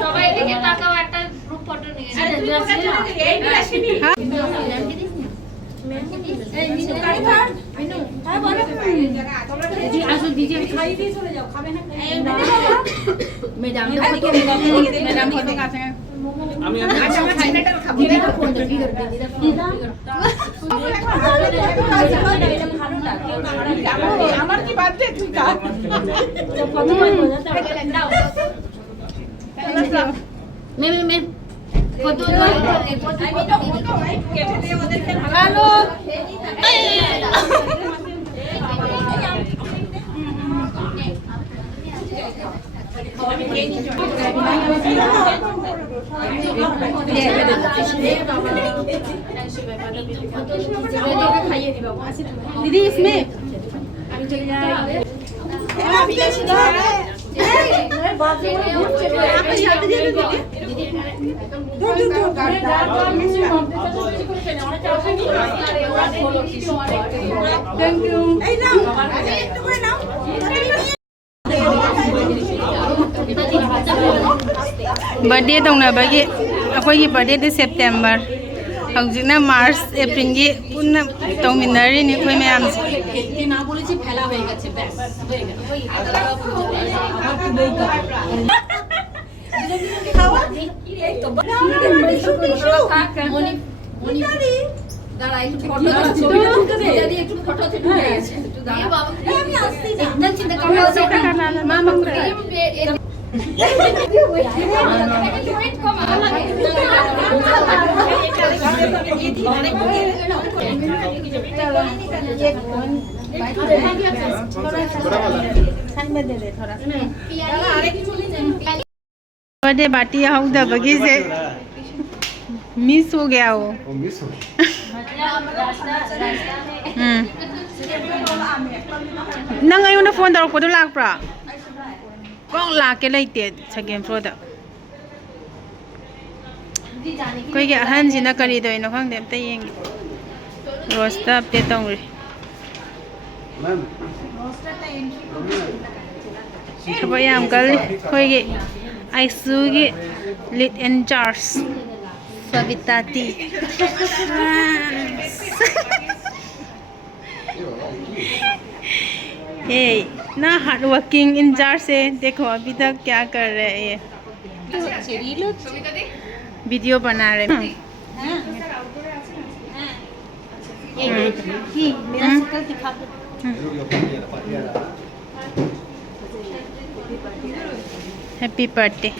সবাই দিকে তাকাও, একটা গ্রুপ ফটো নিয়ে আমার কি বাদ দে তুই কা মে ফটো কেটে দিয়ে ওদেরকে ভালো दीदी इसमें बर्थडे तौनाबगी अखोई बर्थडे सेप्टेम्बर हौजिकना मार्च एप्रिल की पुनः तौमिनरी अखोई मैम बर्थडे पार्टी हौदबगी से मिस हो गया वो मिस हो नंग अयोना फोन तौरपदो लाक्प्रा कौन लाके लेते सेकेंड फ्लोर दा कोई के अहन सिना करी दोइनो खंगदे अमता येंगे रोस्टा अपडेट तौरी मैम थबा याम कल कोई के आइसु के lead in charge Savita T A ना हार्ड वर्किंग इन चार्ज से देखो अभी तक क्या कर रहे हैं वीडियो बना रहे हैं मेरा शक्ल दिखा दो हैप्पी बर्थडे